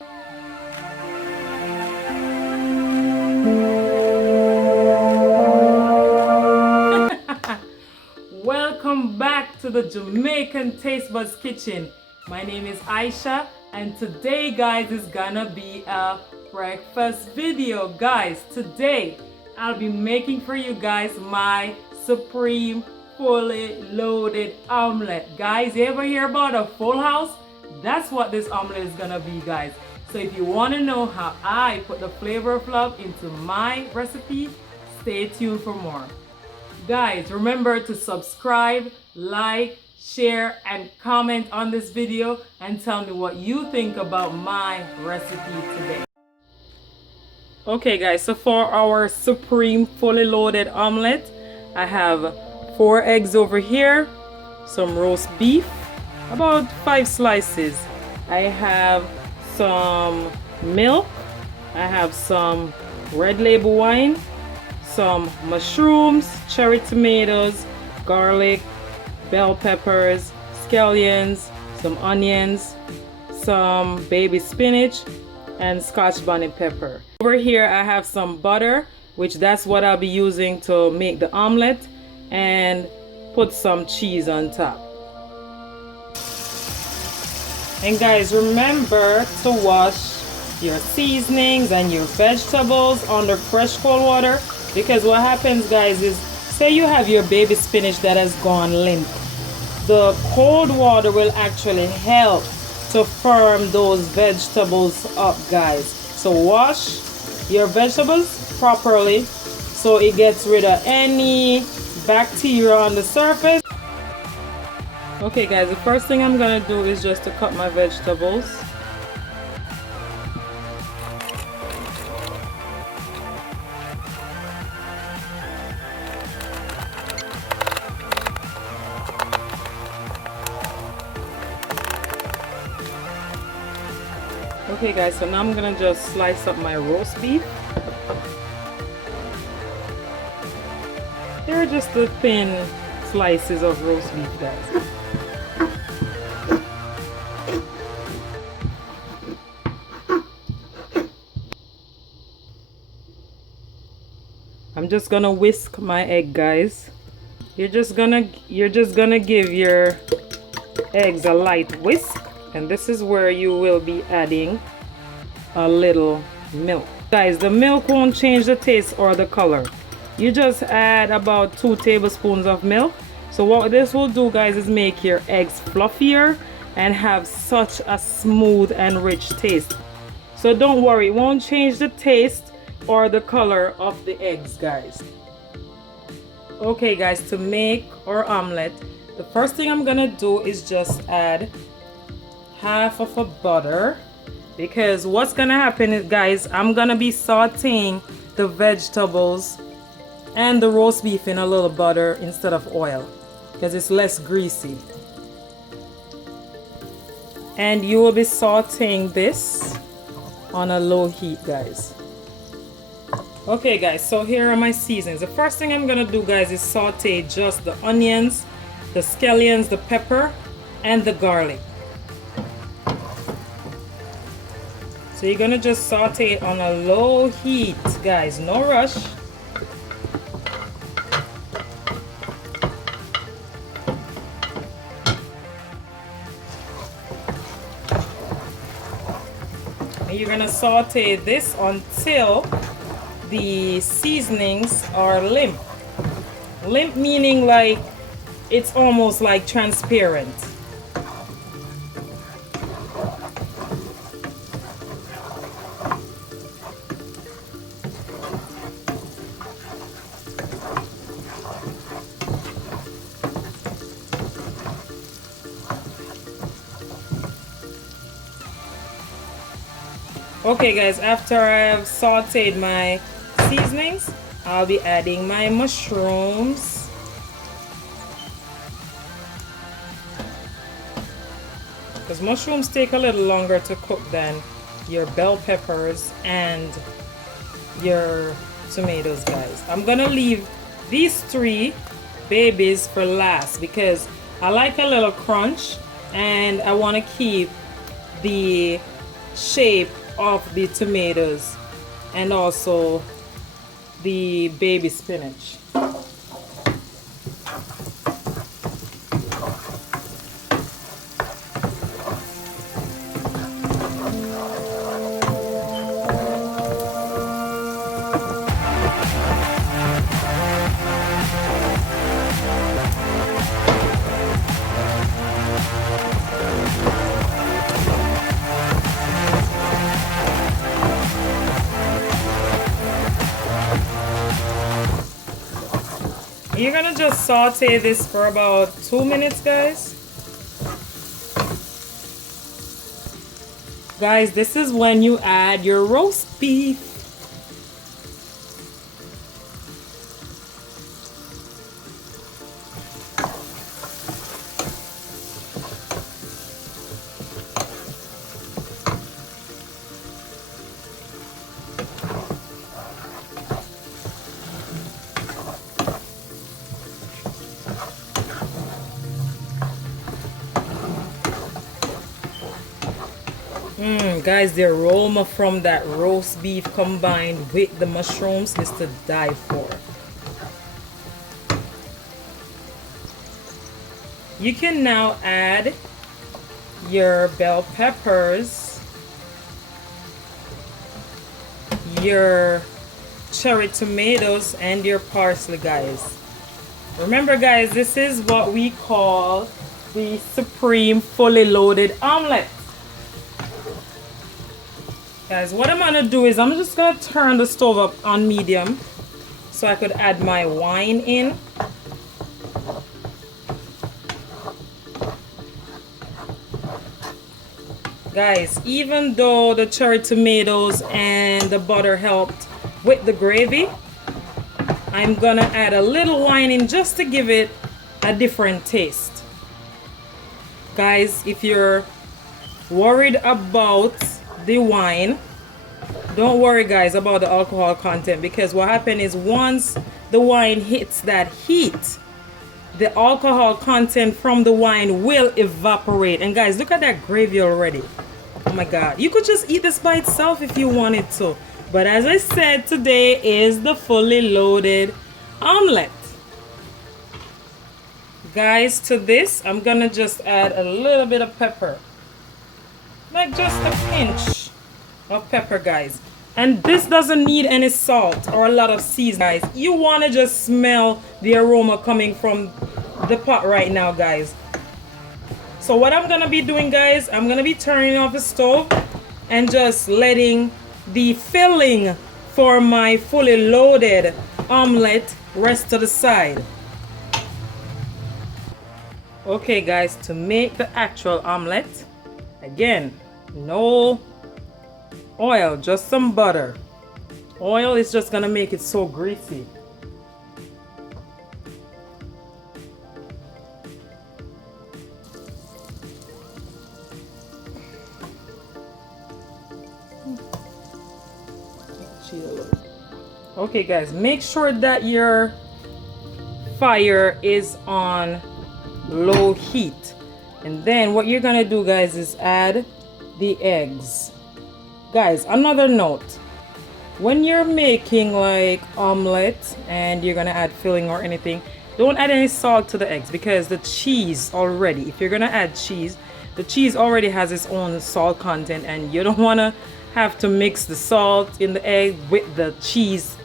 Welcome back to the Jamaican Taste Buds Kitchen. My name is Aisha, and today, guys, is gonna be a breakfast video. Guys, today I'll be making for you guys my Supreme Fully Loaded Omelette. Guys, you ever hear about a full house? That's what this omelette is gonna be, guys. So if you want to know how I put the flavor of love into my recipe, stay tuned for more. Guys, remember to subscribe, like, share, and comment on this video and tell me what you think about my recipe today. Okay guys, so for our Supreme Fully Loaded Omelette, I have 4 eggs over here, some roast beef, about 5 slices. I have some milk, I have some red label wine, some mushrooms, cherry tomatoes, garlic, bell peppers, scallions, some onions, some baby spinach, and scotched bonnet pepper. Over here I have some butter, which that's what I'll be using to make the omelette, and put some cheese on top. And guys, remember to wash your seasonings and your vegetables under fresh cold water, because what happens, guys, is say you have your baby spinach that has gone limp. The cold water will actually help to firm those vegetables up, guys. So wash your vegetables properly so it gets rid of any bacteria on the surface. Okay guys, the first thing I'm gonna do is just to cut my vegetables. Okay guys, so now I'm gonna just slice up my roast beef. They're just the thin slices of roast beef, guys. I'm just gonna whisk my egg, guys. You're just gonna give your eggs a light whisk. And this is where you will be adding a little milk. Guys, the milk won't change the taste or the color. You just add about 2 tablespoons of milk. So what this will do, guys, is make your eggs fluffier and have such a smooth and rich taste. So don't worry, it won't change the taste or the color of the eggs, guys. Okay guys, to make our omelette, the first thing I'm gonna do is just add half of a butter, because what's gonna happen is, guys, I'm gonna be sauteing the vegetables and the roast beef in a little butter instead of oil, because it's less greasy. And you will be sauteing this on a low heat, guys. Okay guys, so here are my seasonings. The first thing I'm gonna do, guys, is saute just the onions, the scallions, the pepper, and the garlic. So you're gonna just saute it on a low heat, guys, no rush. And you're gonna saute this until the seasonings are limp. Limp meaning like it's almost like transparent. Okay guys, after I have sauteed my seasonings, I'll be adding my mushrooms. Because mushrooms take a little longer to cook than your bell peppers and your tomatoes, guys. I'm gonna leave these 3 babies for last because I like a little crunch and I want to keep the shape of the tomatoes and also the baby spinach. You're gonna just saute this for about 2 minutes, guys. Guys, this is when you add your roast beef. Guys, the aroma from that roast beef combined with the mushrooms is to die for. You can now add your bell peppers, your cherry tomatoes, and your parsley, guys. Remember, guys, this is what we call the Supreme Fully Loaded Omelette. Guys, what I'm gonna do is I'm just gonna turn the stove up on medium so I could add my wine in. Guys, even though the cherry tomatoes and the butter helped with the gravy, I'm gonna add a little wine in just to give it a different taste. Guys, if you're worried about the wine, don't worry, guys, about the alcohol content, because what happens is once the wine hits that heat, the alcohol content from the wine will evaporate. And guys, look at that gravy already. Oh my god, you could just eat this by itself if you wanted to, but as I said, today is the fully loaded omelette. Guys, to this I'm gonna just add a little bit of pepper, like just a pinch of pepper, guys. And this doesn't need any salt or a lot of seasoning, guys. You want to just smell the aroma coming from the pot right now, guys. So what I'm gonna be doing, guys, I'm gonna be turning off the stove and just letting the filling for my fully loaded omelette rest to the side. Okay, guys, to make the actual omelette, again, no oil, just some butter. Oil is just gonna make it so greasy. Okay, guys, make sure that your fire is on low heat, and then what you're gonna do, guys, is add the eggs. Guys, another note, when you're making like omelette and you're gonna add filling or anything, don't add any salt to the eggs, because the cheese already, if you're gonna add cheese, the cheese already has its own salt content, and you don't want to have to mix the salt in the egg with the cheese.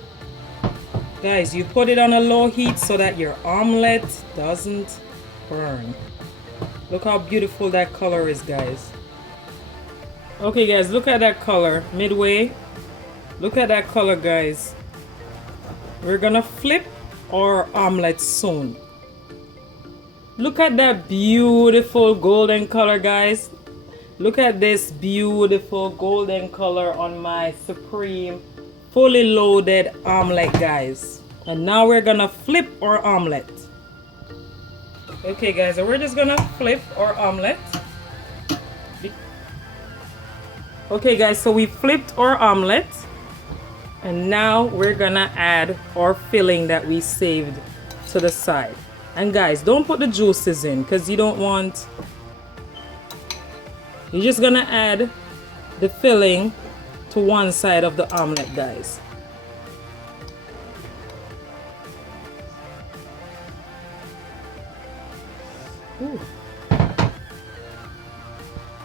Guys, you put it on a low heat so that your omelette doesn't burn. Look how beautiful that color is, guys. Okay, guys, look at that color midway. Look at that color, guys. We're gonna flip our omelette soon. Look at that beautiful golden color, guys. Look at this beautiful golden color on my Supreme Fully Loaded Omelette, guys. And now we're gonna flip our omelette. Okay, guys, so we're just gonna flip our omelette. Okay, guys, so we flipped our omelette, and now we're gonna add our filling that we saved to the side. And guys, don't put the juices in, because you don't want, you're just gonna add the filling to one side of the omelette, guys. Ooh.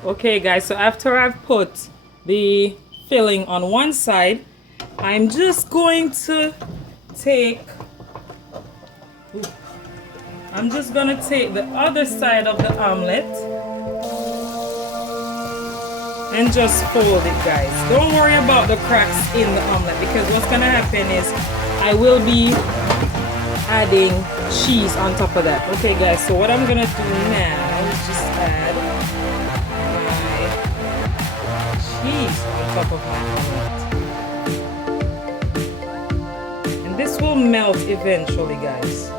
Okay guys, so after I've put the filling on one side, I'm just going to take the other side of the omelette and just fold it, guys. Don't worry about the cracks in the omelette, because what's gonna happen is I will be adding cheese on top of that. Okay guys, so what I'm gonna do now is just add my cheese on top of my omelette, and this will melt eventually, guys.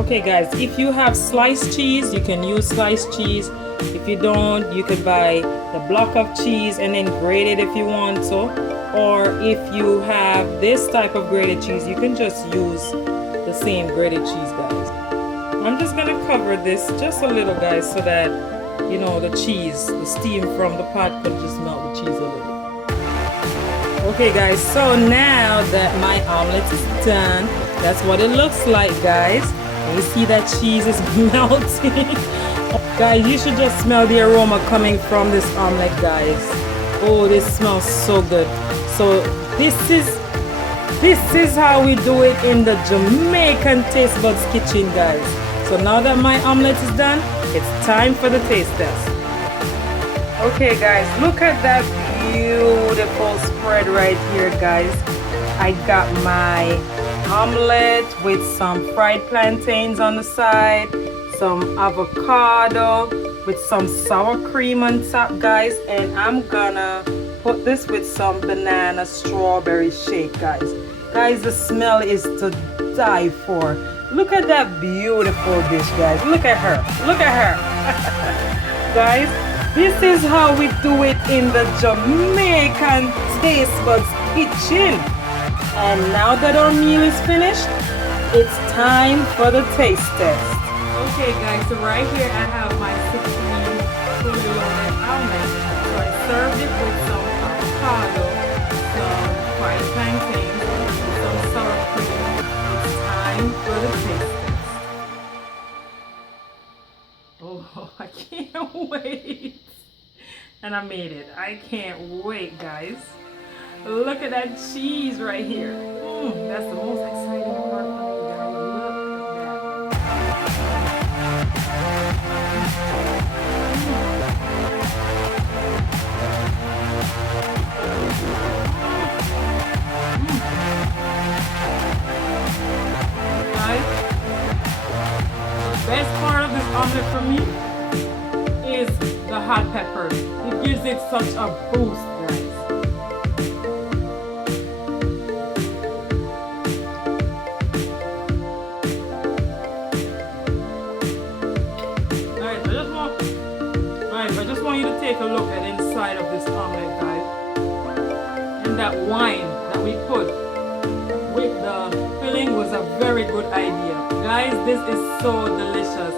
Okay guys, if you have sliced cheese, you can use sliced cheese. If you don't, you could buy the block of cheese and then grate it if you want to. Or if you have this type of grated cheese, you can just use the same grated cheese, guys. I'm just gonna cover this just a little, guys, so that, you know, the cheese, the steam from the pot could just melt the cheese a little. Okay guys, so now that my omelet is done, that's what it looks like, guys. You see that cheese is melting. Guys, you should just smell the aroma coming from this omelette, guys. Oh, this smells so good. So this is how we do it in the Jamaican Taste Buds kitchen, guys. So now that my omelette is done, it's time for the taste test. Okay guys, look at that beautiful spread right here, guys. I got my omelette with some fried plantains on the side, some avocado with some sour cream on top, guys, and I'm gonna put this with some banana strawberry shake, guys. Guys, the smell is to die for. Look at that beautiful dish, guys. Look at her. Look at her. Guys, this is how we do it in the Jamaican Taste Buds kitchen. And now that our meal is finished, it's time for the taste test. Okay guys, so right here I have my Supreme Fully Loaded Omelette. So I served it with some avocado, some fried plantains, and some sour cream. It's time for the taste test. Oh, I can't wait. And I made it. I can't wait, guys. Look at that cheese right here. That's the most exciting part for me, guys. Look at that. Guys, the best part of this omelet for me is the hot peppers. It gives it such a boost, guys. I just want you to take a look at the inside of this omelette, guys. And that wine that we put with the filling was a very good idea. Guys, this is so delicious.